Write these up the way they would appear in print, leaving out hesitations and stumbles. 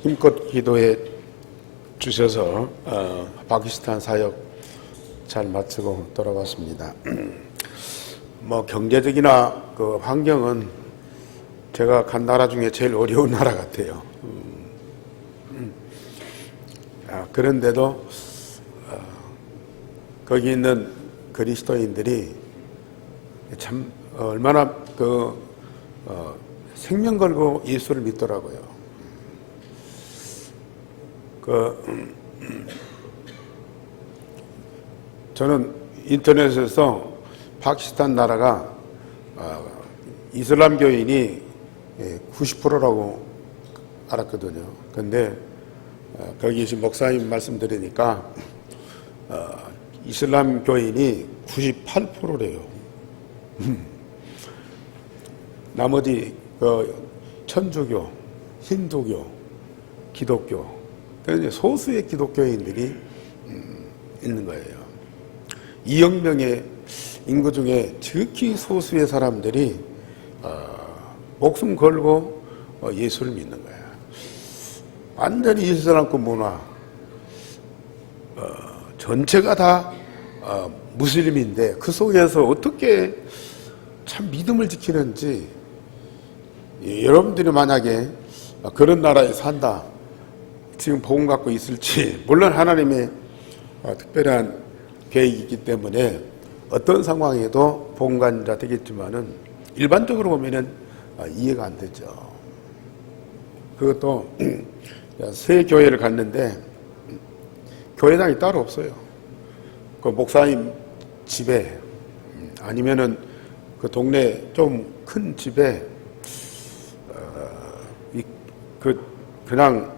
힘껏 기도해 주셔서 파키스탄 사역 잘 마치고 돌아왔습니다. 뭐 경제적이나 그 환경은 제가 간 나라 중에 제일 어려운 나라 같아요. 그런데도 거기 있는 그리스도인들이 참 얼마나 생명 걸고 예수를 믿더라고요. 저는 인터넷에서 파키스탄 나라가 이슬람 교인이 90%라고 알았거든요. 근데 거기 계신 목사님 말씀 들으니까 이슬람 교인이 98%래요. 나머지 천주교, 힌두교, 기독교, 그래서 소수의 기독교인들이 있는 거예요. 2억 명의 인구 중에 특히 소수의 사람들이 목숨 걸고 예수를 믿는 거야. 완전히 이슬람권 문화 전체가 다 무슬림인데 그 속에서 어떻게 참 믿음을 지키는지, 여러분들이 만약에 그런 나라에 산다, 지금 복음 갖고 있을지, 물론 하나님의 특별한 계획이 있기 때문에 어떤 상황에도 복음관자 되겠지만은 일반적으로 보면은 이해가 안 되죠. 그것도 새 교회를 갔는데 교회당이 따로 없어요. 그 목사님 집에 아니면은 그 동네 좀 큰 집에 그냥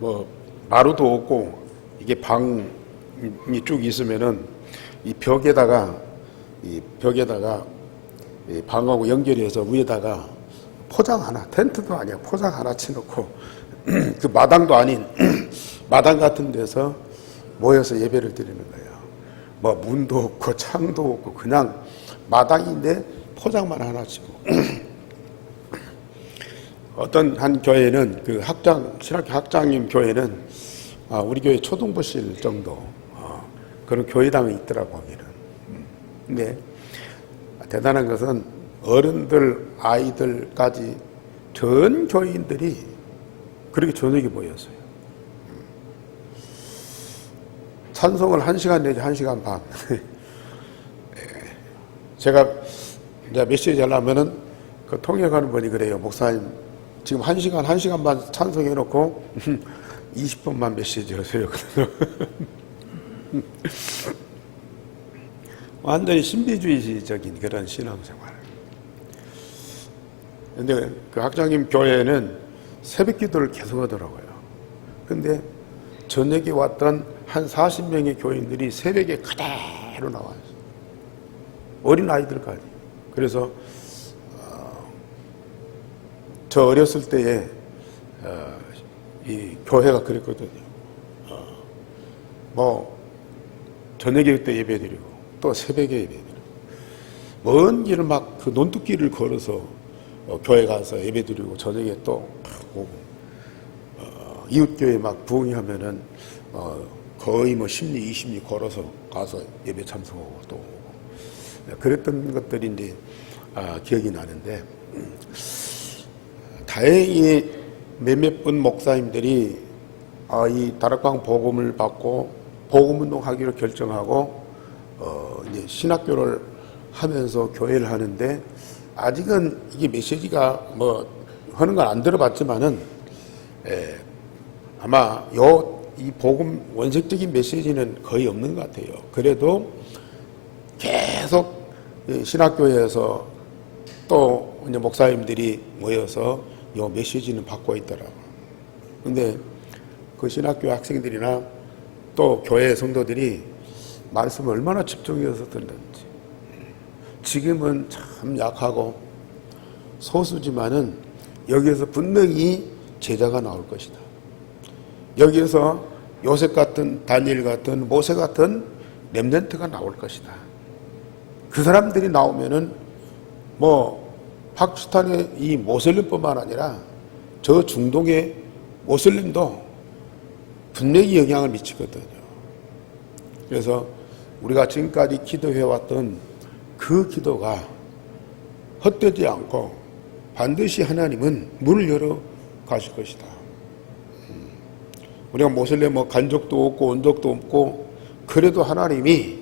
뭐 마루도 없고 이게 방이 쭉 있으면은 이 벽에다가 이 방하고 연결해서 위에다가 포장 하나, 텐트도 아니야, 포장 하나 치놓고 그 마당도 아닌 마당 같은 데서 모여서 예배를 드리는 거예요. 뭐 문도 없고 창도 없고 그냥 마당인데 포장만 하나 치고 어떤 한 교회는 그 신학교 학장님 교회는 우리 교회 초등부실 정도 그런 교회당이 있더라고 하기는. 근데 대단한 것은 어른들, 아이들까지 전 교인들이 그렇게 저녁에 모였어요. 찬송을 1시간 내지 1시간 반. 제가 이제 메시지 하려면은 그 통역하는 분이 그래요. 목사님, 지금 1시간 반 찬송해 놓고 20분만 메시지 하세요. 완전히 신비주의적인 그런 신앙생활. 근데 그 학장님 교회는 새벽 기도를 계속 하더라고요. 근데 저녁에 왔던 한 40명의 교인들이 새벽에 그대로 나와요. 어린 아이들까지. 그래서 저 어렸을 때에 이 교회가 그랬거든요. 뭐 저녁에 때 예배드리고 또 새벽에 예배드리고 먼 길을 막 그 논뚝길을 걸어서 교회 가서 예배드리고 저녁에 또 오고 이웃교회 막 부흥하면은 거의 뭐 10리 20리 걸어서 가서 예배 참석하고 또 오고 그랬던 것들이 이제 기억이 나는데, 다행히 몇몇 분 목사님들이 이 다락방 복음을 받고 복음운동하기로 결정하고 이제 신학교를 하면서 교회를 하는데, 아직은 이게 메시지가 뭐 하는 건 안 들어봤지만은 아마 이 복음 원색적인 메시지는 거의 없는 것 같아요. 그래도 계속 신학교에서 또 이제 목사님들이 모여서 이 메시지는 받고 있더라고요. 근데 그 신학교 학생들이나 또 교회 성도들이 말씀을 얼마나 집중해서 듣는지. 지금은 참 약하고 소수지만은 여기에서 분명히 제자가 나올 것이다. 여기에서 요셉 같은, 다니엘 같은, 모세 같은 렘넌트가 나올 것이다. 그 사람들이 나오면은 뭐 파키스탄의 이 모슬림뿐만 아니라 저 중동의 모슬림도 분명히 영향을 미치거든요. 그래서 우리가 지금까지 기도해왔던 그 기도가 헛되지 않고 반드시 하나님은 문을 열어 가실 것이다. 우리가 모슬렘 간적도 없고 온 적도 없고 그래도 하나님이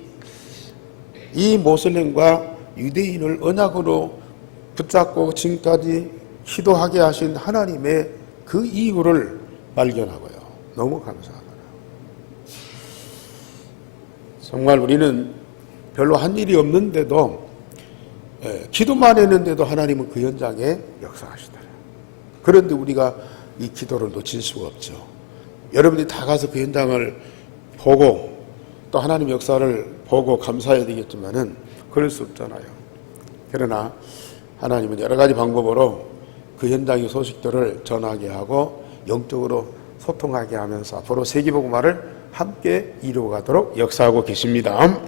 이 모슬렘과 유대인을 언약으로 붙잡고 지금까지 기도하게 하신 하나님의 그 이유를 발견하고요. 너무 감사하더라. 정말 우리는 별로 한 일이 없는데도 기도만 했는데도 하나님은 그 현장에 역사하시더라. 그런데 우리가 이 기도를 놓칠 수가 없죠. 여러분들이 다 가서 그 현장을 보고 또 하나님 역사를 보고 감사해야 되겠지만은 그럴 수 없잖아요. 그러나 하나님은 여러 가지 방법으로 그 현장의 소식들을 전하게 하고 영적으로 소통하게 하면서 앞으로 세계복음화를 함께 이루어가도록 역사하고 계십니다.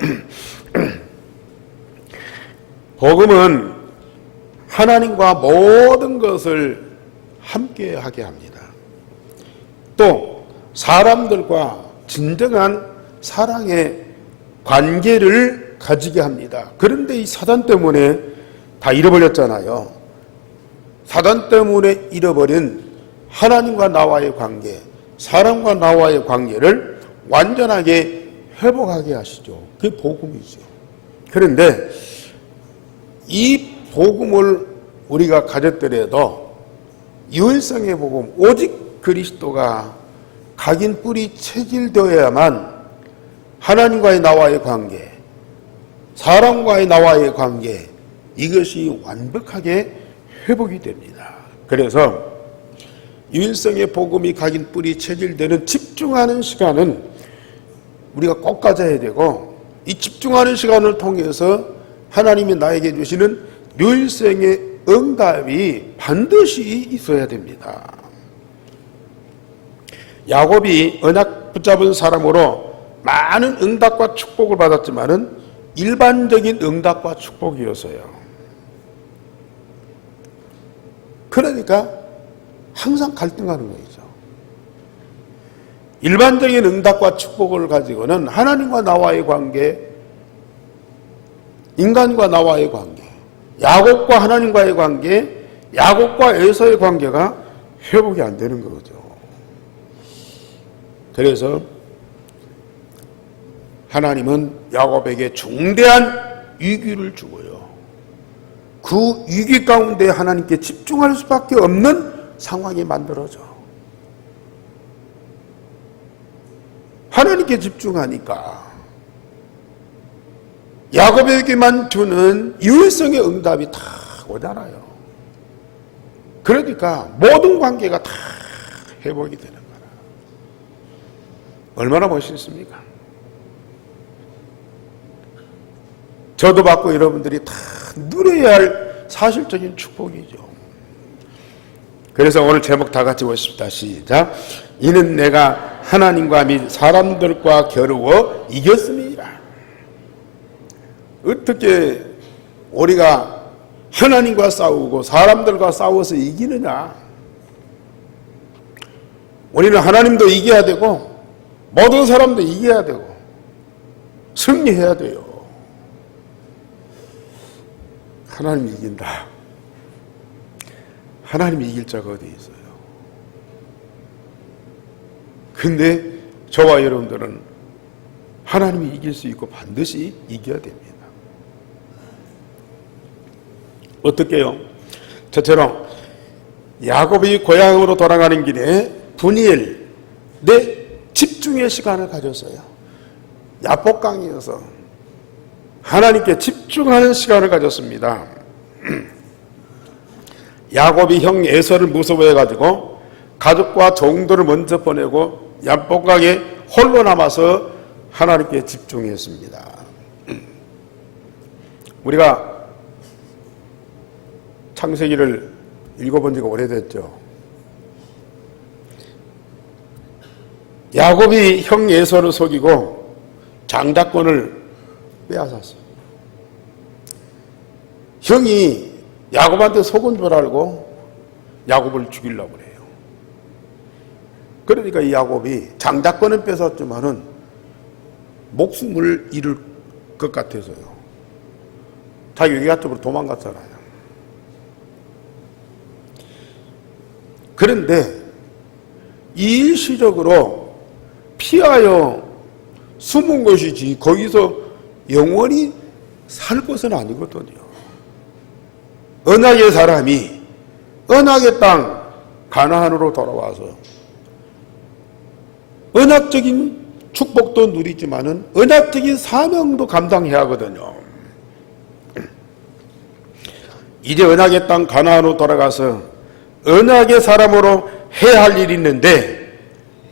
복음은 하나님과 모든 것을 함께 하게 합니다. 또 사람들과 진정한 사랑의 관계를 가지게 합니다. 그런데 이 사단 때문에 다 잃어버렸잖아요. 사단 때문에 잃어버린 하나님과 나와의 관계, 사람과 나와의 관계를 완전하게 회복하게 하시죠. 그게 복음이죠. 그런데 이 복음을 우리가 가졌더라도 유일성의 복음, 오직 그리스도가 각인 뿔이 체질되어야만 하나님과의 나와의 관계, 사람과의 나와의 관계, 이것이 완벽하게 회복이 됩니다. 그래서 유일성의 복음이 각인 뿔이 체질되는 집중하는 시간은 우리가 꼭 가져야 되고, 이 집중하는 시간을 통해서 하나님이 나에게 주시는 유일성의 응답이 반드시 있어야 됩니다. 야곱이 언약 붙잡은 사람으로 많은 응답과 축복을 받았지만은 일반적인 응답과 축복이었어요. 그러니까 항상 갈등하는 거죠. 일반적인 응답과 축복을 가지고는 하나님과 나와의 관계, 인간과 나와의 관계, 야곱과 하나님과의 관계, 야곱과 에서의 관계가 회복이 안 되는 거죠. 그래서 하나님은 야곱에게 중대한 위기를 주고요. 그 위기 가운데 하나님께 집중할 수밖에 없는 상황이 만들어져. 하나님께 집중하니까 야곱에게만 주는 유일성의 응답이 다 오잖아요. 그러니까 모든 관계가 다 회복이 되는 거라. 얼마나 멋있습니까? 저도 받고 여러분들이 다 누려야 할 사실적인 축복이죠. 그래서 오늘 제목 다 같이 보십시다. 시작. 이는 내가 하나님과 및 사람들과 겨루어 이겼음이라. 어떻게 우리가 하나님과 싸우고 사람들과 싸워서 이기느냐? 우리는 하나님도 이겨야 되고 모든 사람도 이겨야 되고 승리해야 돼요. 하나님이 이긴다. 하나님이 이길 자가 어디 있어요? 근데 저와 여러분들은 하나님이 이길 수 있고 반드시 이겨야 됩니다. 어떻게요? 저처럼 야곱이 고향으로 돌아가는 길에 분이엘 내 집중의 시간을 가졌어요. 야복강이어서 하나님께 집중하는 시간을 가졌습니다. 야곱이 형 에서를 무서워해가지고 가족과 종들을 먼저 보내고 야복강에 홀로 남아서 하나님께 집중했습니다. 우리가 창세기를 읽어본 지가 오래됐죠. 야곱이 형 에서를 속이고 장자권을 빼앗았어요. 형이 야곱한테 속은 줄 알고 야곱을 죽이려고 그래요. 그러니까 이 야곱이 장자권은 뺏었지만은 목숨을 잃을 것 같아서요. 자기 외가 쪽으로 도망갔잖아요. 그런데 일시적으로 피하여 숨은 것이지 거기서 영원히 살 것은 아니거든요. 언약의 사람이 언약의 땅 가나안으로 돌아와서 언약적인 축복도 누리지만은 언약적인 사명도 감당해야 하거든요. 이제 언약의 땅 가나안으로 돌아가서 언약의 사람으로 해야 할 일이 있는데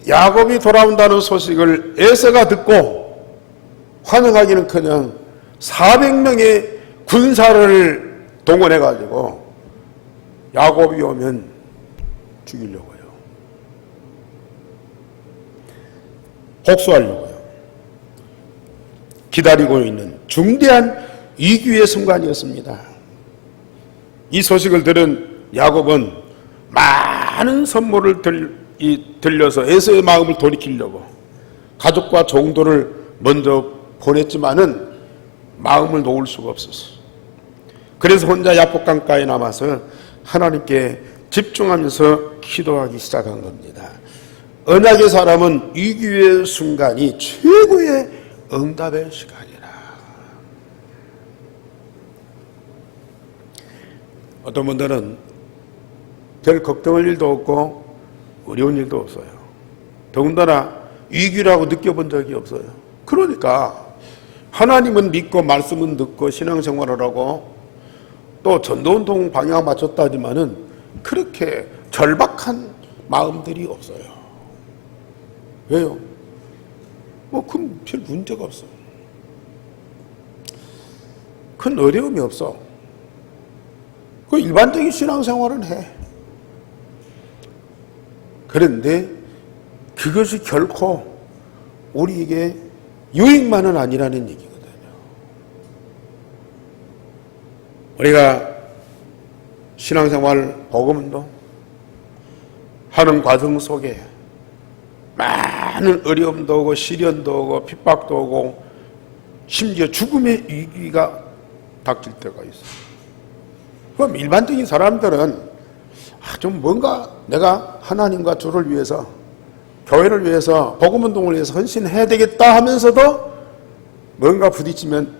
야곱이 돌아온다는 소식을 에서가 듣고 환영하기는커녕 400명의 군사를 동원해가지고 야곱이 오면 죽이려고요. 복수하려고요. 기다리고 있는 중대한 위기의 순간이었습니다. 이 소식을 들은 야곱은 많은 선물을 들려서 에서의 마음을 돌이키려고 가족과 종도를 먼저 보냈지만은 마음을 놓을 수가 없었어. 그래서 혼자 야복강가에 남아서 하나님께 집중하면서 기도하기 시작한 겁니다. 언약의 사람은 위기의 순간이 최고의 응답의 시간이라. 어떤 분들은 별 걱정할 일도 없고 어려운 일도 없어요. 더군다나 위기라고 느껴본 적이 없어요. 그러니까 하나님은 믿고 말씀은 듣고 신앙생활을 하고 또 전도운동 방향 맞췄다 하지만은 그렇게 절박한 마음들이 없어요. 왜요? 큰 별 문제가 없어. 큰 어려움이 없어. 그 일반적인 신앙생활은 해. 그런데 그것이 결코 우리에게 유익만은 아니라는 얘기거든요. 우리가 신앙생활 복음운동 하는 과정 속에 많은 어려움도 오고 시련도 오고 핍박도 오고 심지어 죽음의 위기가 닥칠 때가 있어요. 그럼 일반적인 사람들은 좀 뭔가 내가 하나님과 주를 위해서 교회를 위해서 복음운동을 위해서 헌신해야 되겠다 하면서도 뭔가 부딪히면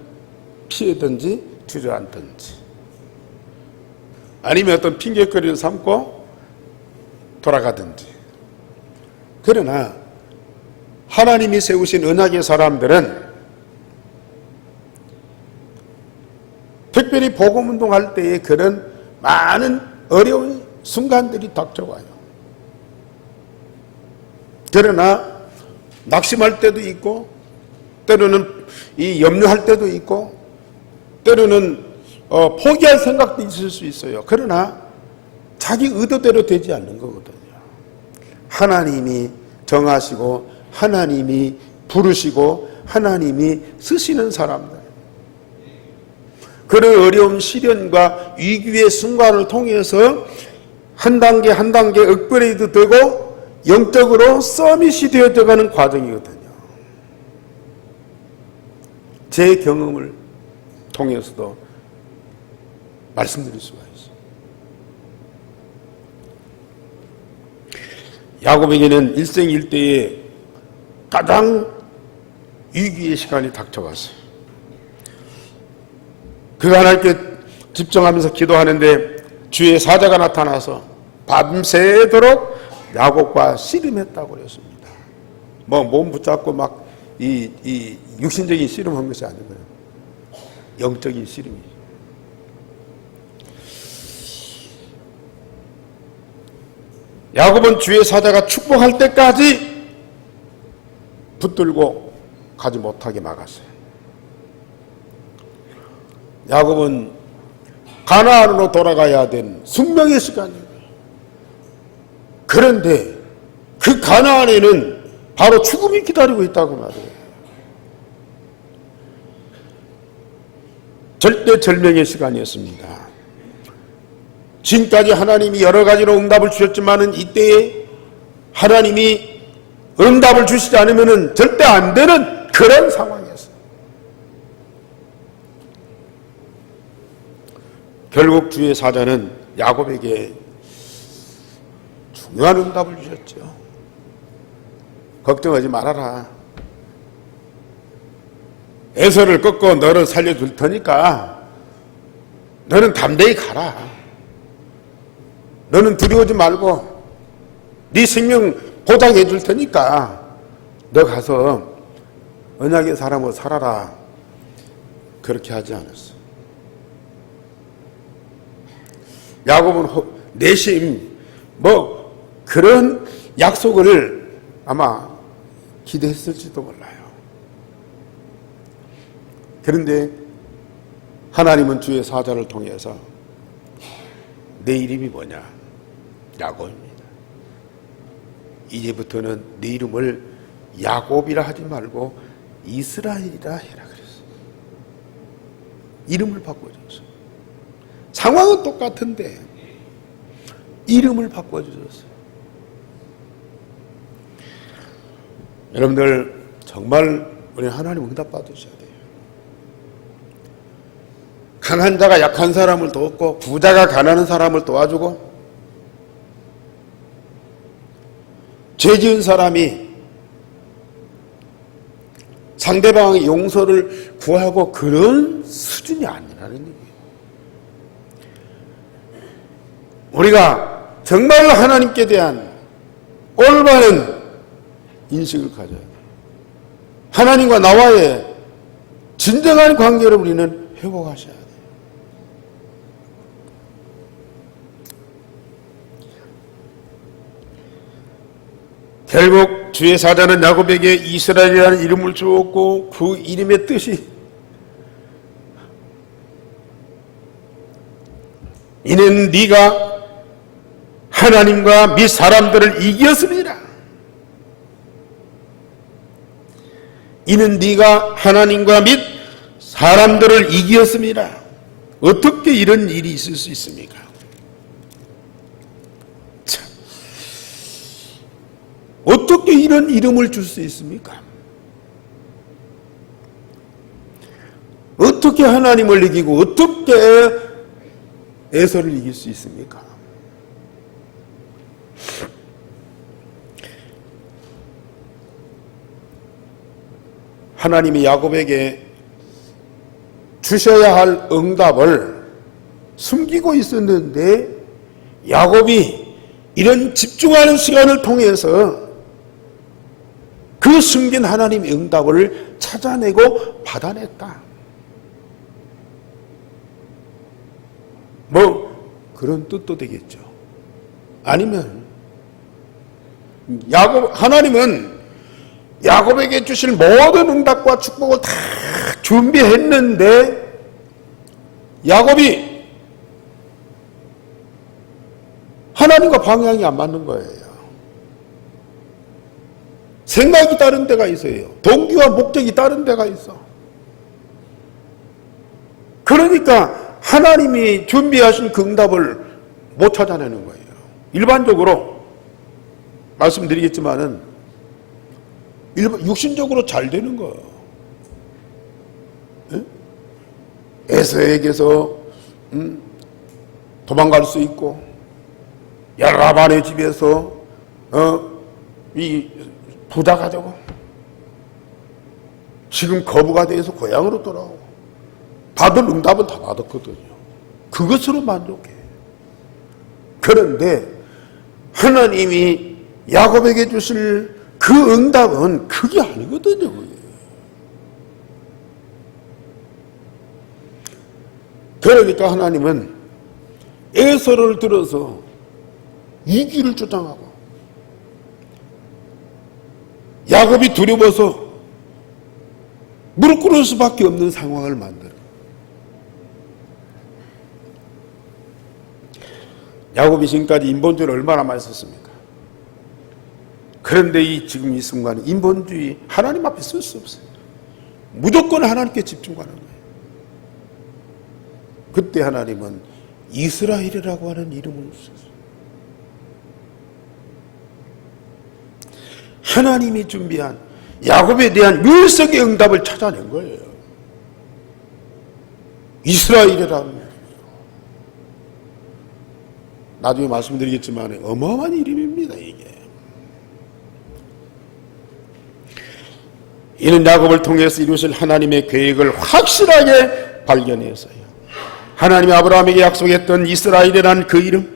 피하든지 주저앉든지 아니면 어떤 핑계거리를 삼고 돌아가든지. 그러나 하나님이 세우신 언약의 사람들은 특별히 복음운동할 때에 그런 많은 어려운 순간들이 닥쳐와요. 그러나 낙심할 때도 있고 때로는 이 염려할 때도 있고 때로는 포기할 생각도 있을 수 있어요. 그러나 자기 의도대로 되지 않는 거거든요. 하나님이 정하시고 하나님이 부르시고 하나님이 쓰시는 사람들, 그런 어려운 시련과 위기의 순간을 통해서 한 단계 한 단계 업그레이드 되고 영적으로 서밋이 되어져가는 과정이거든요. 제 경험을 통해서도 말씀드릴 수가 있어요. 야곱에게는 일생일대에 가장 위기의 시간이 닥쳐왔어요. 그가 하나님께 집중하면서 기도하는데 주의 사자가 나타나서 밤새도록 야곱과 씨름했다고 그랬습니다. 몸 붙잡고 막 이 육신적인 씨름한 것이 아니고요. 영적인 씨름이죠. 야곱은 주의 사자가 축복할 때까지 붙들고 가지 못하게 막았어요. 야곱은 가나안으로 돌아가야 된 숙명의 시간입니다. 그런데 그 가나안에는 바로 죽음이 기다리고 있다고 말해요. 절대절명의 시간이었습니다. 지금까지 하나님이 여러 가지로 응답을 주셨지만은 이때에 하나님이 응답을 주시지 않으면 절대 안 되는 그런 상황이었어요. 결국 주의 사자는 야곱에게 중요한 응답을 주셨죠. 걱정하지 말아라. 에서를 꺾고 너를 살려줄 테니까 너는 담대히 가라. 너는 두려워하지 말고 네 생명 보장해 줄 테니까 너 가서 언약의 사람으로 살아라. 그렇게 하지 않았어. 야곱은 내심 그런 약속을 아마 기대했을지도 몰라요. 그런데 하나님은 주의 사자를 통해서 내 이름이 뭐냐? 야곱입니다. 이제부터는 네 이름을 야곱이라 하지 말고 이스라엘이라 해라 그랬어요. 이름을 바꿔줬어요. 상황은 똑같은데 이름을 바꿔주셨어요. 여러분들 정말 우리 하나님 응답 받으셔야 돼요. 강한 자가 약한 사람을 돕고 부자가 가난한 사람을 도와주고 죄 지은 사람이 상대방의 용서를 구하고 그런 수준이 아니라는 얘기예요. 우리가 정말 하나님께 대한 올바른 인식을 가져야 돼요. 하나님과 나와의 진정한 관계를 우리는 회복하셔야 돼요. 결국 주의 사자는 야곱에게 이스라엘이라는 이름을 주었고 그 이름의 뜻이 이는 네가 하나님과 및 사람들을 이겼습니다. 이는 네가 하나님과 및 사람들을 이겼습니다. 어떻게 이런 일이 있을 수 있습니까? 참. 어떻게 이런 이름을 줄 수 있습니까? 어떻게 하나님을 이기고 어떻게 에서를 이길 수 있습니까? 하나님이 야곱에게 주셔야 할 응답을 숨기고 있었는데 야곱이 이런 집중하는 시간을 통해서 그 숨긴 하나님의 응답을 찾아내고 받아냈다. 그런 뜻도 되겠죠. 아니면 하나님은 야곱에게 주실 모든 응답과 축복을 다 준비했는데 야곱이 하나님과 방향이 안 맞는 거예요. 생각이 다른 데가 있어요. 동기와 목적이 다른 데가 있어. 그러니까 하나님이 준비하신 그 응답을 못 찾아내는 거예요. 일반적으로 말씀드리겠지만은 육신적으로 잘 되는 거예요. 에서에게서 도망갈 수 있고 야라반의 집에서 이 부자가 되고 지금 거부가 돼서 고향으로 돌아오고 다들 응답은 다 받았거든요. 그것으로 만족해. 그런데 하나님이 야곱에게 주실 그 응답은 그게 아니거든요. 그게. 그러니까 하나님은 에서를 들어서 이기를 주장하고 야곱이 두려워서 무릎 꿇을 수밖에 없는 상황을 만들어. 야곱이 지금까지 인본주의를 얼마나 많이 썼습니까? 그런데 지금 이 순간에 인본주의 하나님 앞에 쓸 수 없어요. 무조건 하나님께 집중하는 거예요. 그때 하나님은 이스라엘이라고 하는 이름을 주셨어요. 하나님이 준비한 야곱에 대한 율석의 응답을 찾아낸 거예요. 이스라엘이라는 거예요. 나중에 말씀드리겠지만 어마어마한 이름입니다. 이게. 이는 야곱을 통해서 이루실 하나님의 계획을 확실하게 발견해서요. 하나님이 아브라함에게 약속했던 이스라엘이라는 그 이름,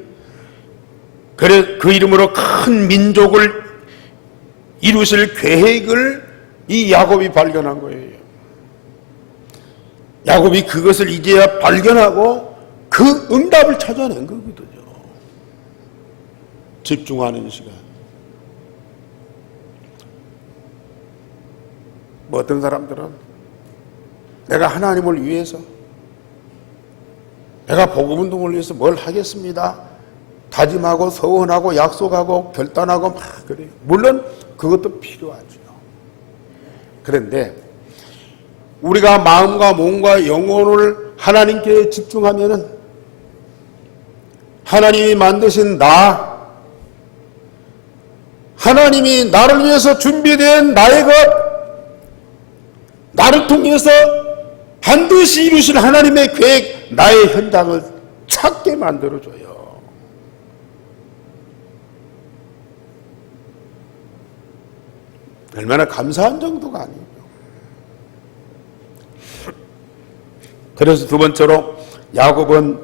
그래 그 이름으로 큰 민족을 이루실 계획을 이 야곱이 발견한 거예요. 야곱이 그것을 이제야 발견하고 그 응답을 찾아낸 거거든요. 집중하는 시간. 뭐 어떤 사람들은 내가 하나님을 위해서, 내가 복음운동을 위해서 뭘 하겠습니다 다짐하고 서원하고 약속하고 결단하고 막 그래요. 물론 그것도 필요하죠. 그런데 우리가 마음과 몸과 영혼을 하나님께 집중하면은 하나님이 만드신 하나님이 나를 위해서 준비된 나의 것, 나를 통해서 반드시 이루실 하나님의 계획, 나의 현장을 찾게 만들어줘요. 얼마나 감사한 정도가 아니에요. 그래서 두 번째로 야곱은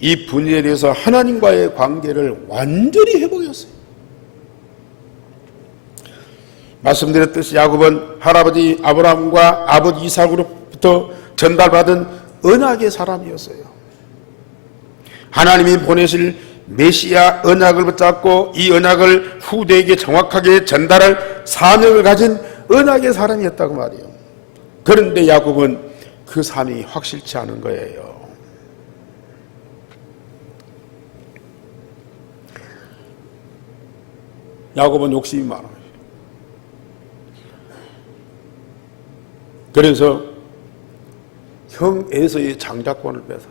이 분야에 대해서 하나님과의 관계를 완전히 회복했어요. 말씀드렸듯이 야곱은 할아버지 아브라함과 아버지 이삭으로부터 전달받은 언약의 사람이었어요. 하나님이 보내실 메시아 언약을 붙잡고 이 언약을 후대에게 정확하게 전달할 사명을 가진 언약의 사람이었다고 말이에요. 그런데 야곱은 그 삶이 확실치 않은 거예요. 야곱은 욕심이 많아요. 그래서 형 에서의 장자권을 뺏어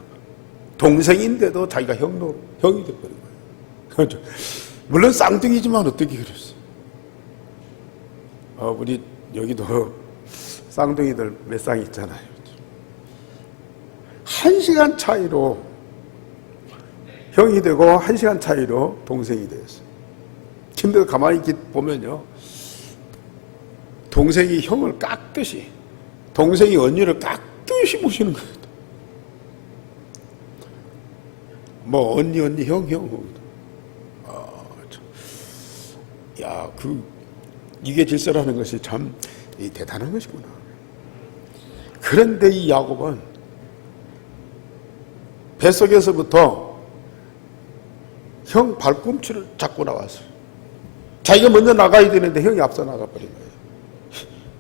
동생인데도 자기가 형이 돼버린 거예요. 물론 쌍둥이지만 어떻게 그랬어? 우리 여기도 쌍둥이들 몇 쌍 있잖아요. 1시간 차이로 형이 되고 1시간 차이로 동생이 됐어요. 근데 가만히 이렇게 보면요, 동생이 형을 깎듯이, 동생이 언니를 깎듯이 모시는 거예요. 뭐 언니 형. 이게 질서라는 것이 참 대단한 것이구나. 그런데 이 야곱은 뱃속에서부터 형 발꿈치를 잡고 나왔어요. 자기가 먼저 나가야 되는데 형이 앞서 나가버린 거예요.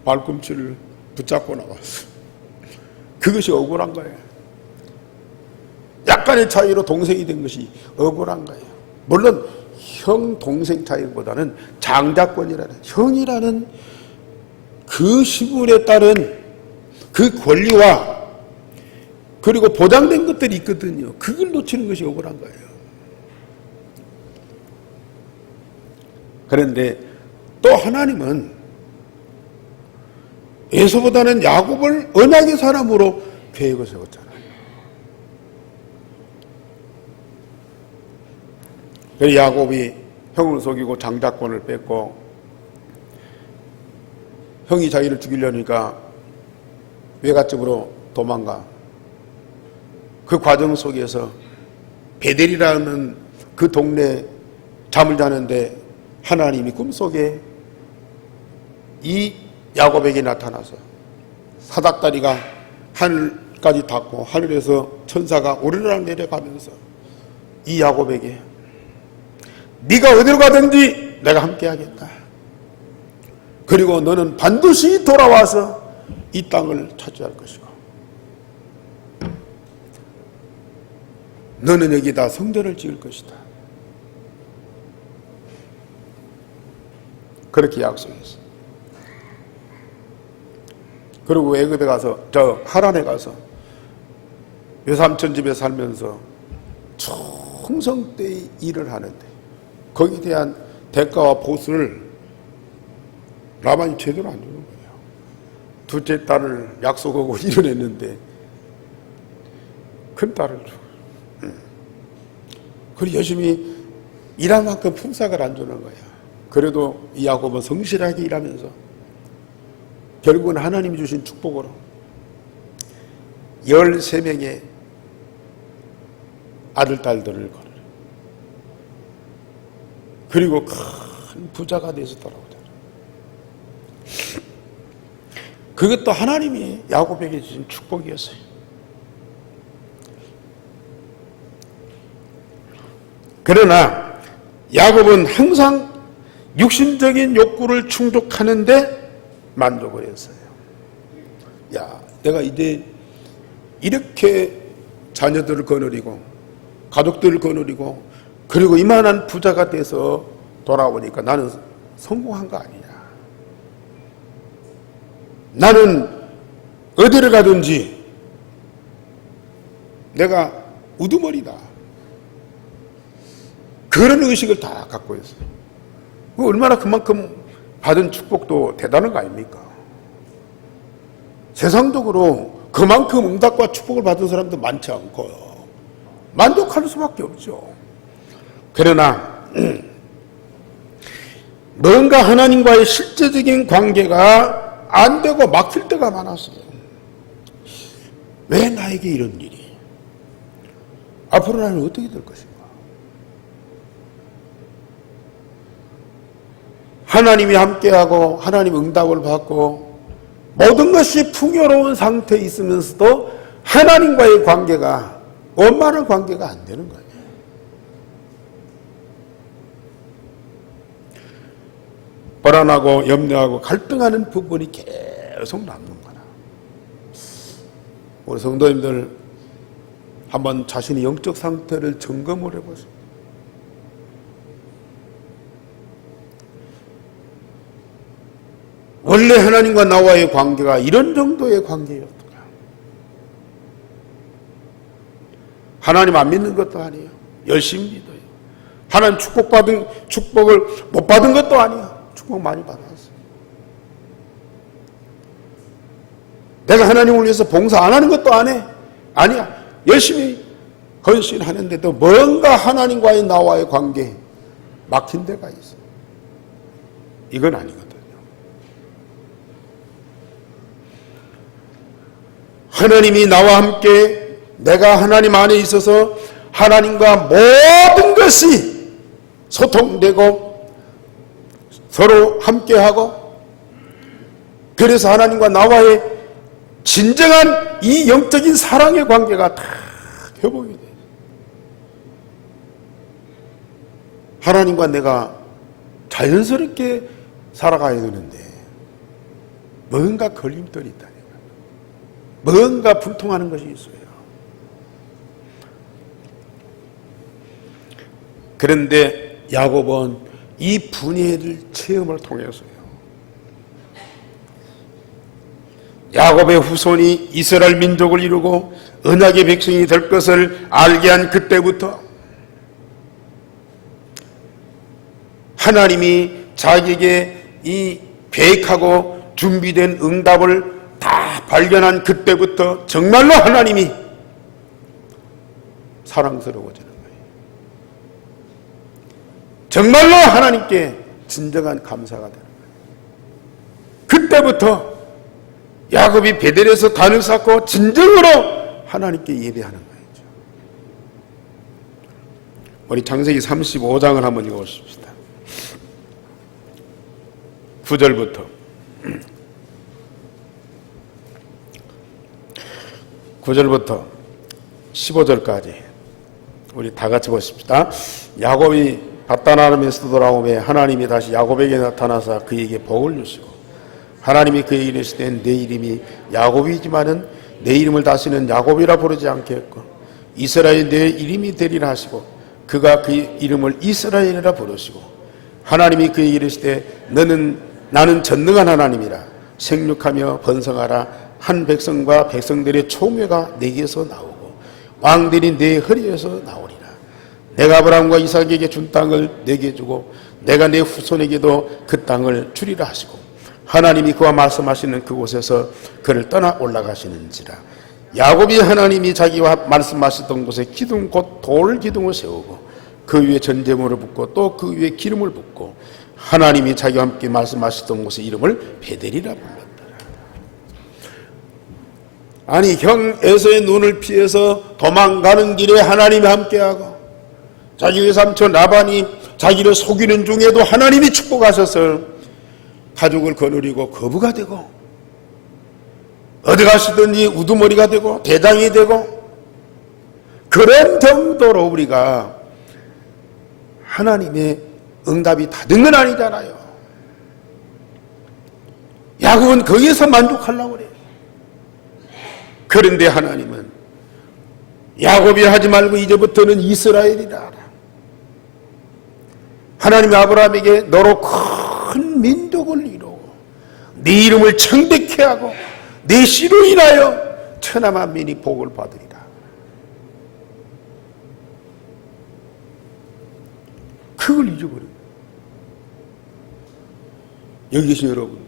발꿈치를 붙잡고 나왔어요. 그것이 억울한 거예요. 약간의 차이로 동생이 된 것이 억울한 거예요. 물론 형 동생 차이보다는 장자권이라는, 형이라는 그 신분에 따른 그 권리와 그리고 보장된 것들이 있거든요. 그걸 놓치는 것이 억울한 거예요. 그런데 또 하나님은 에서보다는 야곱을 언약의 사람으로 계획을 세웠잖아요. 그래서 야곱이 형을 속이고 장자권을 뺏고 형이 자기를 죽이려니까 외갓집으로 도망가. 그 과정 속에서 베델이라는 그 동네 잠을 자는데 하나님이 꿈속에 이 야곱에게 나타나서 사닥다리가 하늘까지 닿고 하늘에서 천사가 오르락 내려가면서 이 야곱에게 네가 어디로 가든지 내가 함께 하겠다. 그리고 너는 반드시 돌아와서 이 땅을 차지할 것이고 너는 여기다 성전을 지을 것이다. 그렇게 약속했어. 그리고 애굽에 가서 하란에 가서 외삼촌 집에 살면서 충성되이 일을 하는데 거기에 대한 대가와 보수를 라반이 제대로 안 주는 거예요. 둘째 딸을 약속하고 이뤄냈는데 큰 딸을 줘. 그리고 열심히 일한 만큼 품삯을 안 주는 거야. 그래도 이 야곱은 성실하게 일하면서 결국은 하나님이 주신 축복으로 13명의 아들, 딸들을 거느려. 그리고 큰 부자가 돼서 돌아오잖아. 그것도 하나님이 야곱에게 주신 축복이었어요. 그러나 야곱은 항상 육신적인 욕구를 충족하는데 만족을 했어요. 야, 내가 이제 이렇게 자녀들을 거느리고 가족들을 거느리고 그리고 이만한 부자가 돼서 돌아오니까 나는 성공한 거 아니냐. 나는 어디를 가든지 내가 우두머리다. 그런 의식을 다 갖고 있어요. 얼마나 그만큼 받은 축복도 대단한 거 아닙니까? 세상적으로 그만큼 응답과 축복을 받은 사람도 많지 않고요. 만족할 수밖에 없죠. 그러나 뭔가 하나님과의 실제적인 관계가 안 되고 막힐 때가 많았어요. 왜 나에게 이런 일이? 앞으로 나는 어떻게 될 것인가? 하나님이 함께하고 하나님 응답을 받고 모든 것이 풍요로운 상태에 있으면서도 하나님과의 관계가 원만한 관계가 안 되는 거예요. 불안하고 염려하고 갈등하는 부분이 계속 남는구나. 우리 성도님들 한번 자신의 영적 상태를 점검을 해보세요. 원래 하나님과 나와의 관계가 이런 정도의 관계였던가? 하나님 안 믿는 것도 아니에요. 열심히 믿어요. 하나님 축복을 못 받은 것도 아니에요. 축복 많이 받았어요. 내가 하나님을 위해서 봉사 안 하는 것도 안 해. 아니야. 열심히 헌신하는데도 뭔가 하나님과의 나와의 관계 막힌 데가 있어. 이건 아니거든요. 하나님이 나와 함께 내가 하나님 안에 있어서 하나님과 모든 것이 소통되고 서로 함께하고 그래서 하나님과 나와의 진정한 이 영적인 사랑의 관계가 다 회복이 돼요. 하나님과 내가 자연스럽게 살아가야 되는데 뭔가 걸림돌이 있다니까. 뭔가 불통하는 것이 있어요. 그런데 야곱은 이 분이의 체험을 통해서요. 야곱의 후손이 이스라엘 민족을 이루고 언약의 백성이 될 것을 알게 한 그때부터 하나님이 자기에게 이 계획하고 준비된 응답을 다 발견한 그때부터 정말로 하나님이 사랑스러워지는 거예요. 정말로 하나님께 진정한 감사가 되는 거예요. 그때부터 야곱이 베델에서 단을 쌓고 진정으로 하나님께 예배하는 거예요. 우리 창세기 35장을 한번 읽어보십시다. 9절부터 9절부터 15절까지 우리 다 같이 보십시다. 야곱이 밧단아람에서 돌아오매 하나님이 다시 야곱에게 나타나사 그에게 복을 주시고 하나님이 그에게 이르시되 내 이름이 야곱이지만은 내 이름을 다시는 야곱이라 부르지 않겠고 이스라엘 내 이름이 되리라 하시고 그가 그 이름을 이스라엘이라 부르시고 하나님이 그에게 이르시되 나는 전능한 하나님이라 생육하며 번성하라 한 백성과 백성들의 총회가 내게서 나오고 왕들이 내 허리에서 나오리라. 내가 아브라함과 이삭에게 준 땅을 내게 주고 내가 내 후손에게도 그 땅을 주리라 하시고 하나님이 그와 말씀하시는 그곳에서 그를 떠나 올라가시는지라. 야곱이 하나님이 자기와 말씀하셨던 곳에 기둥 곧 돌 기둥을 세우고 그 위에 전제물을 붓고 또 그 위에 기름을 붓고 하나님이 자기와 함께 말씀하셨던 곳의 이름을 베델이라 불렀더라. 아니, 형 에서의 눈을 피해서 도망가는 길에 하나님이 함께하고 자기 외삼촌 라반이 자기를 속이는 중에도 하나님이 축복하셔서 가족을 거느리고 거부가 되고 어디 가시든지 우두머리가 되고 대장이 되고 그런 정도로 우리가 하나님의 응답이 다 된 건 아니잖아요. 야곱은 거기에서 만족하려고 그래요. 그런데 하나님은 야곱이 하지 말고 이제부터는 이스라엘이라. 하나님이 아브라함에게 너로 큰 민족을 이루고 네 이름을 청백케 하고 네 씨로 인하여 천하 만민이 복을 받으리라. 그걸 잊어버려요. 여기 계신 여러분들,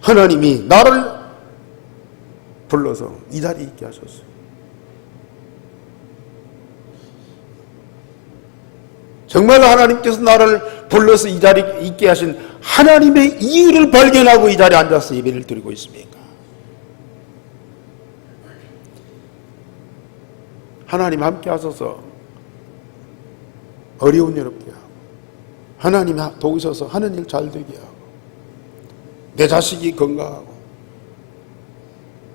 하나님이 나를 불러서 이 자리에 있게 하셨어요. 정말 하나님께서 나를 불러서 이 자리에 있게 하신 하나님의 이유를 발견하고 이 자리에 앉아서 예배를 드리고 있습니까? 하나님 함께 하셔서 어려운 일 없게 하고 하나님 도우셔서 하는 일 잘 되게 하고 내 자식이 건강하고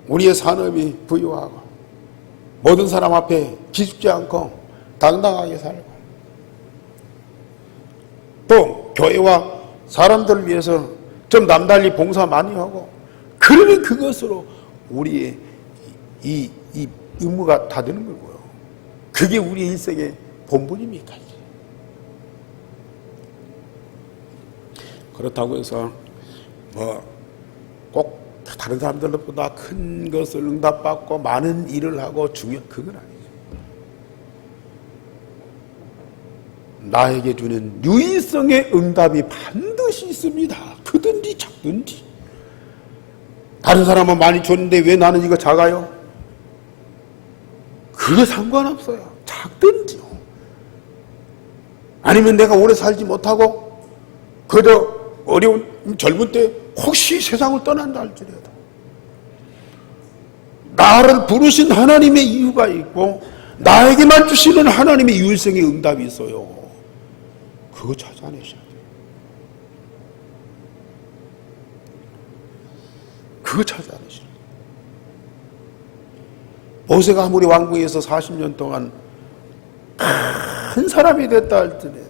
우리의 산업이 부유하고 모든 사람 앞에 기죽지 않고 당당하게 살고 또 교회와 사람들을 위해서 좀 남달리 봉사 많이 하고 그러면 그것으로 우리의 이 의무가 다 되는 거고요. 그게 우리의 일생의 본분입니까? 그렇다고 해서 꼭 다른 사람들보다 큰 것을 응답받고 많은 일을 하고 그건 아니죠. 나에게 주는 유일성의 응답이 반드시 있습니다. 크든지 작든지. 다른 사람은 많이 줬는데 왜 나는 이거 작아요? 그거 상관없어요. 작든지요. 아니면 내가 오래 살지 못하고 그저 어려운 젊은 때 혹시 세상을 떠난다 할지라도 나를 부르신 하나님의 이유가 있고 나에게만 주시는 하나님의 유일성의 응답이 있어요. 그거 찾아내셔야 돼요. 그거 찾아내셔야 돼요. 모세가 아무리 왕궁에서 40년 동안 큰 사람이 됐다 할지라도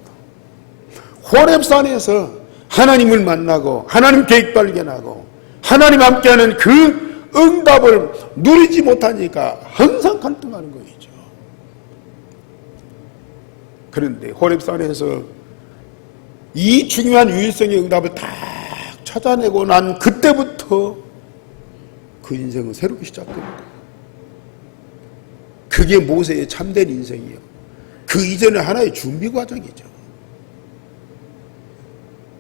호렙산에서 하나님을 만나고 하나님 계획 발견하고 하나님 함께하는 그 응답을 누리지 못하니까 항상 갈등하는 거죠. 그런데 호렙산에서 이 중요한 유일성의 응답을 딱 찾아내고 난 그때부터 그 인생은 새롭게 시작됩니다. 그게 모세의 참된 인생이에요. 그 이전에 하나의 준비 과정이죠.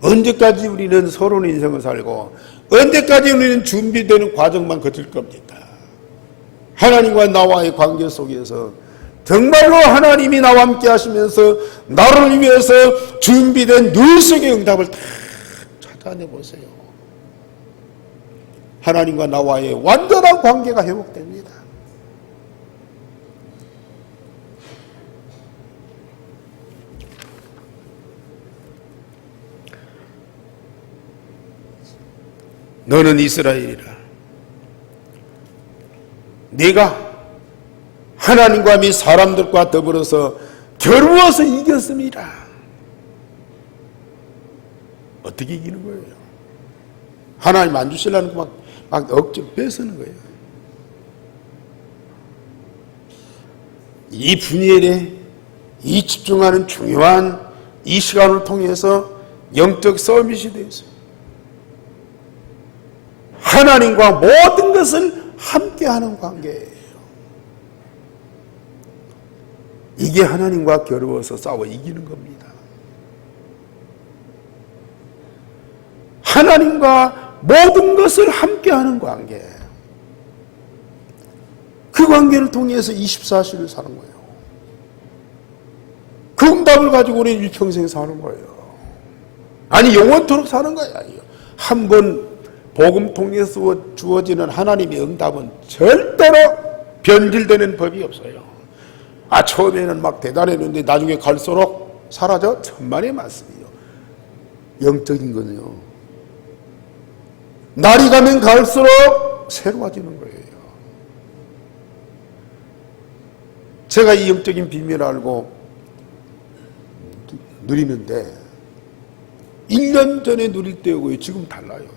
언제까지 우리는 서로는 인생을 살고 언제까지 우리는 준비되는 과정만 거칠 겁니까? 하나님과 나와의 관계 속에서 정말로 하나님이 나와 함께 하시면서 나를 위해서 준비된 유일성의 응답을 다 찾아내보세요. 하나님과 나와의 완전한 관계가 회복됩니다. 너는 이스라엘이라. 네가 하나님과 및 사람들과 더불어서 겨루어서 이겼습니다. 어떻게 이기는 거예요? 하나님 안 주시려는 거 막 억지로 뺏는 거예요. 이 분열에 이 집중하는 중요한 이 시간을 통해서 영적 서밋이 되어 있어요. 하나님과 모든 것을 함께하는 관계예요. 이게 하나님과 겨루어서 싸워 이기는 겁니다. 하나님과 모든 것을 함께하는 관계. 그 관계를 통해서 24시를 사는 거예요. 그 응답을 가지고 우리 일평생 사는 거예요. 아니 영원토록 사는 거야. 한 번 복음 통해서 주어지는 하나님의 응답은 절대로 변질되는 법이 없어요. 처음에는 막 대단했는데 나중에 갈수록 사라져? 천만의 말씀이요. 영적인 거는요, 날이 가면 갈수록 새로워지는 거예요. 제가 이 영적인 비밀을 알고 누리는데 1년 전에 누릴 때하고 지금 달라요.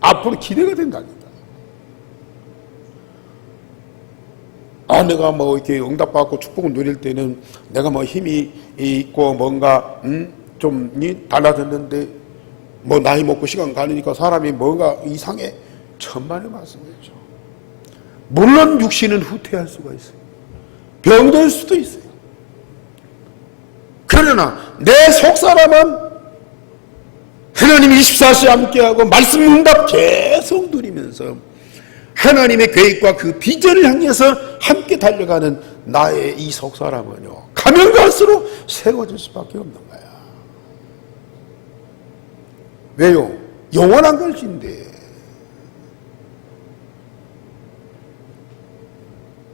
앞으로 기대가 된다니까. 내가 뭐 이렇게 응답받고 축복을 누릴 때는 내가 뭐 힘이 있고 뭔가 좀 달라졌는데 뭐 나이 먹고 시간 가니까 사람이 뭐가 이상해. 천만의 말씀이죠. 물론 육신은 후퇴할 수가 있어요. 병들 수도 있어요. 그러나 내 속사람은 하나님 24시 함께하고 말씀 응답 계속 누리면서 하나님의 계획과 그 비전을 향해서 함께 달려가는 나의 이 속사람은요, 가면 갈수록 새로워질 수밖에 없는 거야. 왜요? 영원한 것인데.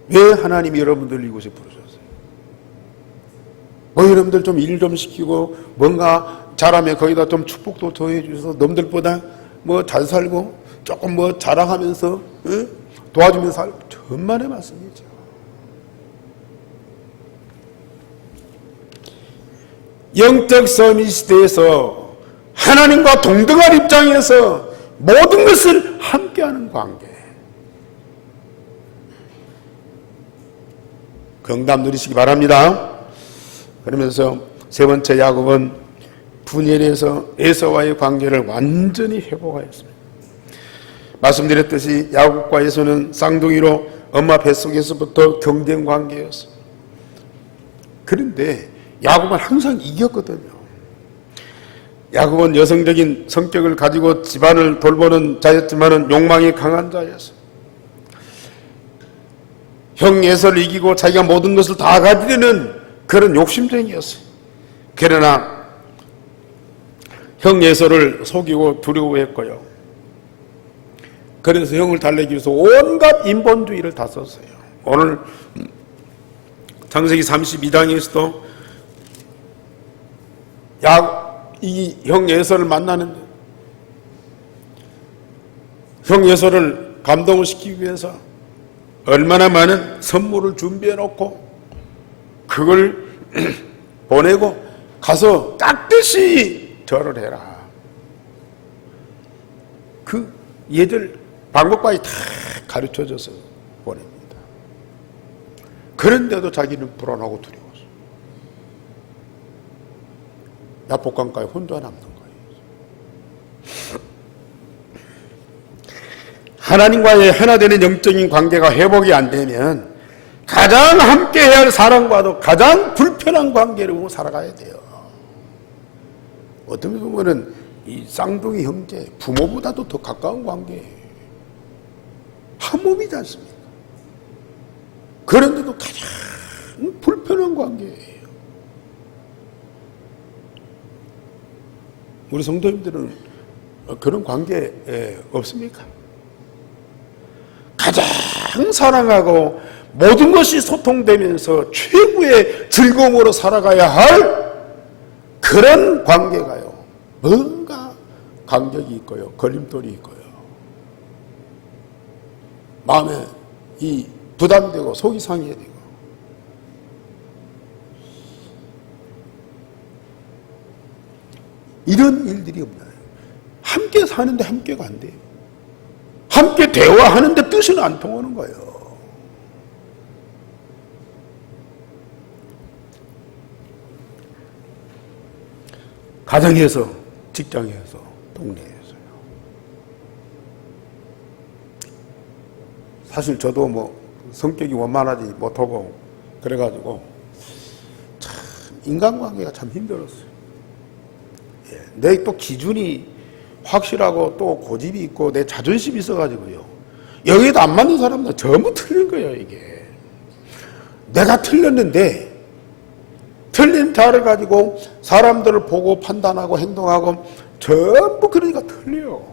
왜 하나님이 여러분들 이곳에 부르셨어요? 여러분들 좀 일 좀 시키고 뭔가 잘하면 거기다 좀 축복도 더해 주셔서 남들보다 뭐 잘 살고 조금 뭐 자랑하면서 도와주면서 살고, 천만의 말씀이죠. 영적 서밋 시대에서 하나님과 동등한 입장에서 모든 것을 함께하는 관계. 경담 누리시기 바랍니다. 그러면서 세 번째 야곱은 분열에서 에서와의 관계를 완전히 회복하였습니다. 말씀드렸듯이 야곱과 에서는 쌍둥이로 엄마 뱃속에서부터 경쟁 관계였습니다. 그런데 야곱은 항상 이겼거든요. 야곱은 여성적인 성격을 가지고 집안을 돌보는 자였지만 욕망이 강한 자였어요. 형 에서를 이기고 자기가 모든 것을 다 가지려는 그런 욕심쟁이였어요. 그러나 형 에서를 속이고 두려워했고요. 그래서 형을 달래기 위해서 온갖 인본주의를 다 썼어요. 오늘 창세기 32장에서도 이 형 에서를 만나는데 형 에서를 감동을 시키기 위해서 얼마나 많은 선물을 준비해 놓고 그걸 보내고 가서 깍듯이 절을 해라. 그 얘들 방법까지 다 가르쳐줘서 보냅니다. 그런데도 자기는 불안하고 두려웠어요. 야복강가에 혼자 남는 거예요. 하나님과의 하나 되는 영적인 관계가 회복이 안 되면 가장 함께 해야 할 사람과도 가장 불편한 관계로 살아가야 돼요. 어떻게 보면은 이 쌍둥이 형제, 부모보다도 더 가까운 관계예요. 한 몸이지 않습니까? 그런데도 가장 불편한 관계예요. 우리 성도님들은 그런 관계 없습니까? 가장 사랑하고 모든 것이 소통되면서 최고의 즐거움으로 살아가야 할 그런 관계가요, 뭔가 간격이 있고요, 걸림돌이 있고요, 마음에 이 부담되고 속이 상해야 되고, 이런 일들이 없나요? 함께 사는데 함께가 안 돼요. 함께 대화하는데 뜻은 안 통하는 거예요. 가정에서, 직장에서, 동네에서요. 사실 저도 뭐 성격이 원만하지 못하고 그래가지고 참 인간관계가 참 힘들었어요. 내 또 기준이 확실하고 또 고집이 있고 내 자존심이 있어가지고요. 여기에도 안 맞는 사람들 전부 틀린 거예요, 이게. 내가 틀렸는데 틀린 자를 가지고 사람들을 보고 판단하고 행동하고 전부 그러니까 틀려요.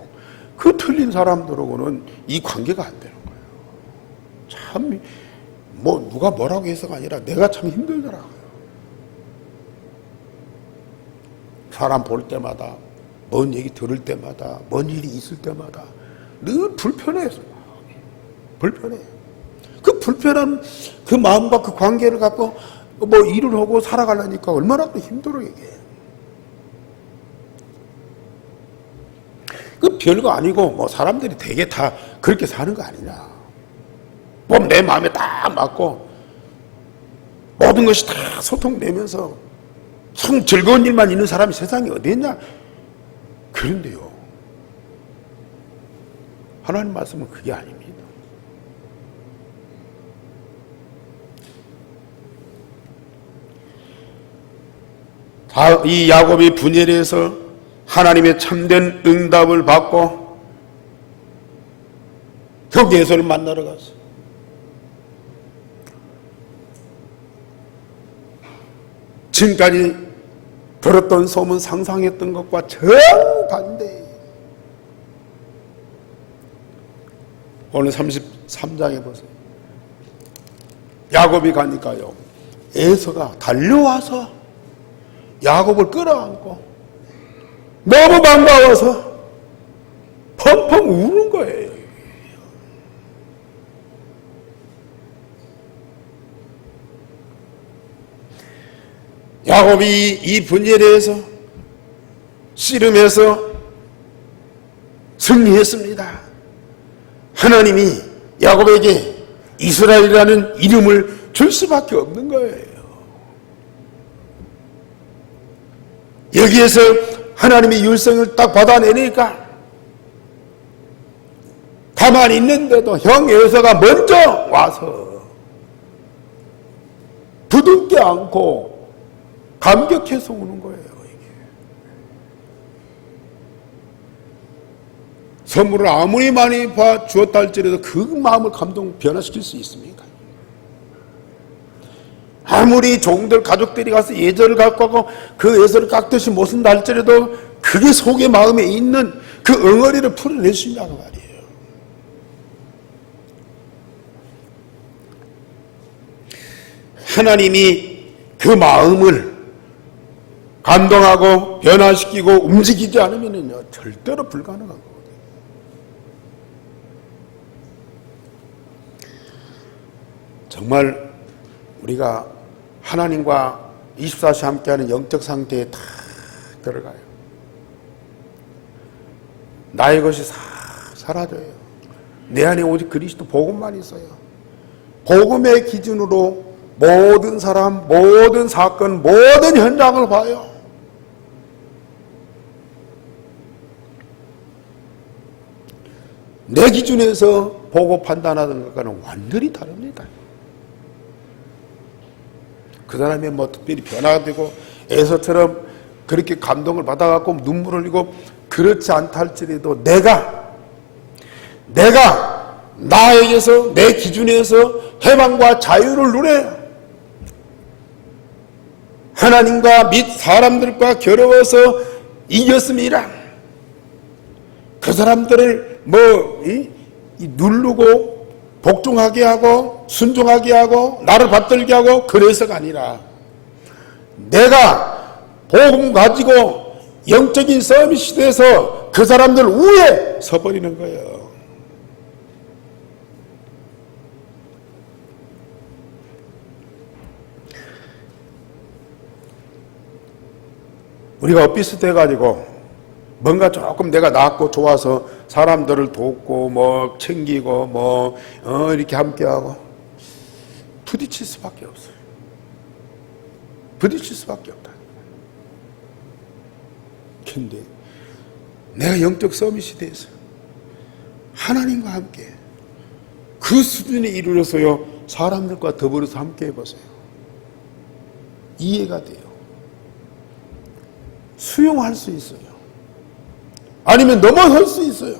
그 틀린 사람들하고는 이 관계가 안 되는 거예요. 참, 뭐 누가 뭐라고 해서가 아니라 내가 참 힘들더라고요. 사람 볼 때마다, 뭔 얘기 들을 때마다, 뭔 일이 있을 때마다 늘 불편해서 불편해. 그 불편한 그 마음과 그 관계를 갖고 뭐 일을 하고 살아가려니까 얼마나 또 힘들어 이게. 그 별거 아니고 뭐 사람들이 되게 다 그렇게 사는 거 아니냐. 뭐 내 마음에 딱 맞고 모든 것이 다 소통되면서 참 즐거운 일만 있는 사람이 세상에 어디 있냐. 그런데요, 하나님 말씀은 그게 아닙니다. 이 야곱이 분열해서 하나님의 참된 응답을 받고 격에서를 만나러 갔어. 지금까지 들었던 소문, 상상했던 것과 정반대. 오늘 33장에 보세요. 야곱이 가니까요, 에서가 달려와서 야곱을 끌어안고 너무 반가워서 펑펑 우는 거예요. 야곱이 이 분열에 대해서 씨름해서 승리했습니다. 하나님이 야곱에게 이스라엘이라는 이름을 줄 수밖에 없는 거예요. 여기에서 하나님의 율성을 딱 받아내니까 가만히 있는데도 형 에서가 먼저 와서 부둥켜 안고 감격해서 우는 거예요. 이게. 선물을 아무리 많이 주었다 할지라도 그 마음을 변화시킬 수 있습니까? 아무리 종들 가족들이 가서 예절을 갖고 가고 그 예절을 깍듯이 못 쓴다 할지라도 그게 속의 마음에 있는 그 엉어리를 풀어낼 수 있냐고 말이에요. 하나님이 그 마음을 감동하고 변화시키고 움직이지 않으면요 절대로 불가능한 거거든요. 정말 우리가 하나님과 24시 함께하는 영적 상태에 다 들어가요. 나의 것이 싹 사라져요. 내 안에 오직 그리스도 복음만 있어요. 복음의 기준으로 모든 사람, 모든 사건, 모든 현장을 봐요. 내 기준에서 보고 판단하는 것과는 완전히 다릅니다. 그 사람이 뭐 특별히 변화가 되고 에서처럼 그렇게 감동을 받아갖고 눈물을 흘리고 그렇지 않다 할지라도 내가 나에게서 내 기준에서 해방과 자유를 누려요. 하나님과 및 사람들과 겨루어서 이겼습니다. 그 사람들을 누르고 복종하게 하고 순종하게 하고 나를 받들게 하고 그래서가 아니라 내가 복음 가지고 영적인 서밋 시대에서 그 사람들 위에 서버리는 거예요. 우리가 엇비슷해가지고 뭔가 조금 내가 낫고 좋아서 사람들을 돕고 뭐 챙기고 이렇게 함께하고 부딪힐 수밖에 없어요. 부딪힐 수밖에 없다. 근데 내가 영적 서밋 시대에서 하나님과 함께 그 수준에 이르러서요 사람들과 더불어서 함께 해보세요. 이해가 돼요. 수용할 수 있어요. 아니면 넘어설 수 있어요.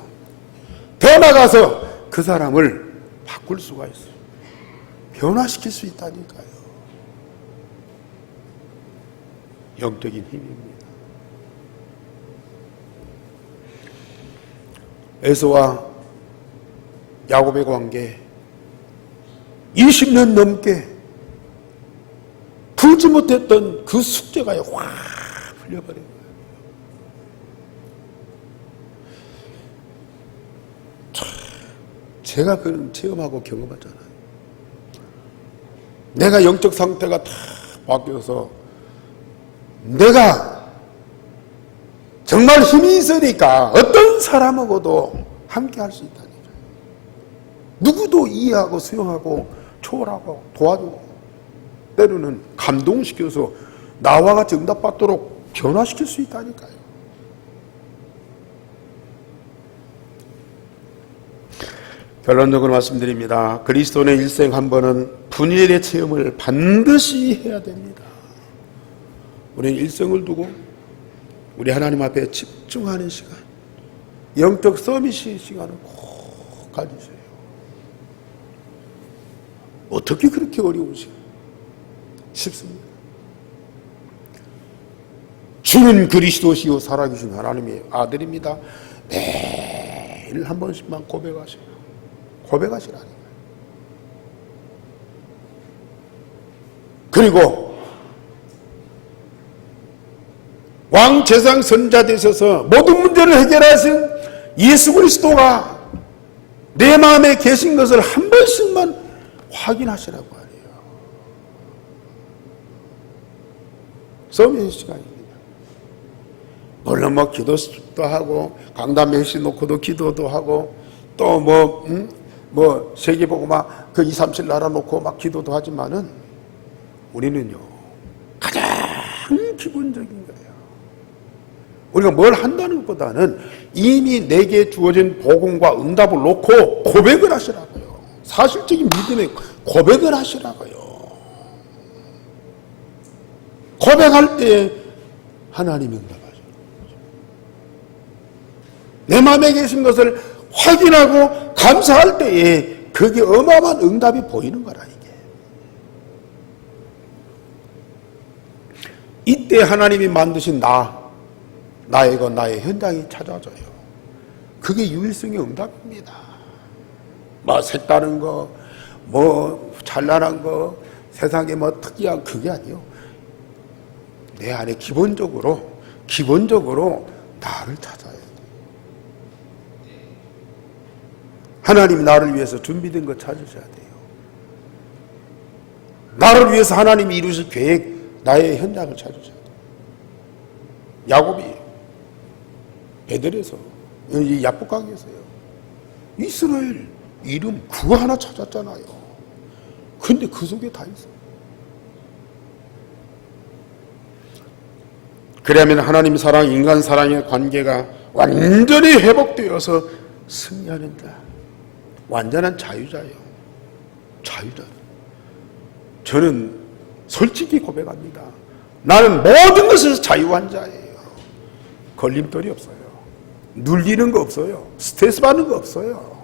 더 나가서 그 사람을 바꿀 수가 있어요. 변화시킬 수 있다니까요. 영적인 힘입니다. 에서와 야곱의 관계 20년 넘게 풀지 못했던 그 숙제가 확 풀려버린 거예요. 제가 그런 체험하고 경험하잖아요. 내가 영적 상태가 다 바뀌어서 내가 정말 힘이 있으니까 어떤 사람하고도 함께 할 수 있다는 거예요. 누구도 이해하고 수용하고 초월하고 도와주고 때로는 감동시켜서 나와 같이 응답받도록 변화시킬 수 있다니까요. 결론적으로 말씀드립니다. 그리스도인의 일생 한 번은 분열의 체험을 반드시 해야 됩니다. 우리는 일생을 두고 우리 하나님 앞에 집중하는 시간, 영적 서밋의 시간을 꼭 가지세요. 어떻게 그렇게 어려우시고 쉽습니다. 주는 그리스도시요 살아계신 하나님의 아들입니다. 매일 한 번씩만 고백하세요. 고백하시라는 거예요. 그리고 왕제상 선자 되셔서 모든 문제를 해결하신 예수 그리스도가 내 마음에 계신 것을 한 번씩만 확인하시라고 하네요. 서밋 시간입니다. 물론 뭐 기도도 하고 강단 메시 놓고도 기도도 하고 또 뭐 세계복음화 그 2, 3, 7 나라 놓고 막 기도도 하지만은 우리는요 가장 기본적인 거예요. 우리가 뭘 한다는 것보다는 이미 내게 주어진 복음과 응답을 놓고 고백을 하시라고요. 사실적인 믿음의 고백을 하시라고요. 고백할 때 하나님이 응답하시는 거죠. 내 마음에 계신 것을 확인하고 감사할 때에 그게 어마어마한 응답이 보이는 거라 이게. 이때 하나님이 만드신 나의 것, 나의 현장이 찾아져요. 그게 유일성의 응답입니다. 뭐 색다른 거, 뭐 찬란한 거, 세상에 뭐 특이한 그게 아니요. 내 안에 기본적으로 나를 찾아야 돼. 하나님이 나를 위해서 준비된 거 찾으셔야 돼요. 나를 위해서 하나님이 이루실 계획, 나의 현장을 찾으셔야 돼요. 야곱이 베들에서 이 야복강에서요 이스라엘 이름 그거 하나 찾았잖아요. 근데 그 속에 다 있어요. 그러면 하나님 사랑, 인간 사랑의 관계가 완전히 회복되어서 승리하는 자, 완전한 자유자예요. 자유자. 저는 솔직히 고백합니다. 나는 모든 것에서 자유한 자예요. 걸림돌이 없어요. 눌리는 거 없어요. 스트레스 받는 거 없어요.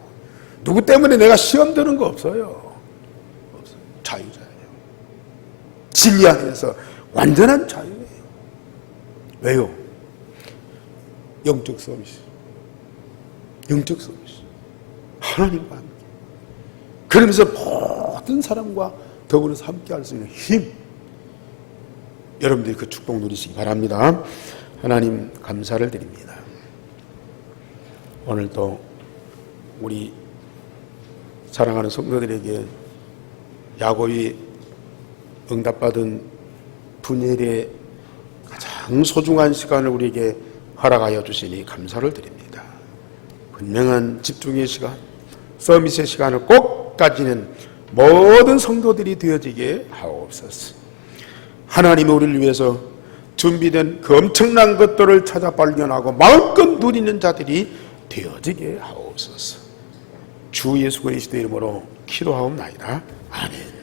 누구 때문에 내가 시험 드는 거 없어요. 없어요. 자유자예요. 진리 안에서 완전한 자유예요. 왜요? 영적 서비스. 영적 서비스. 하나님과 함께. 그러면서 모든 사람과 더불어서 함께 할 수 있는 힘. 여러분들이 그 축복 누리시기 바랍니다. 하나님 감사를 드립니다. 오늘도 우리 사랑하는 성도들에게 야곱이 응답받은 분열의 가장 소중한 시간을 우리에게 허락하여 주시니 감사를 드립니다. 분명한 집중의 시간, 서밋의 시간을 꼭 가지는 모든 성도들이 되어지게 하옵소서. 하나님이 우리를 위해서 준비된 그 엄청난 것들을 찾아 발견하고 마음껏 누리는 자들이 되어지게 하옵소서. 주 예수 그리스도의 이름으로 기도하옵나이다. 아멘.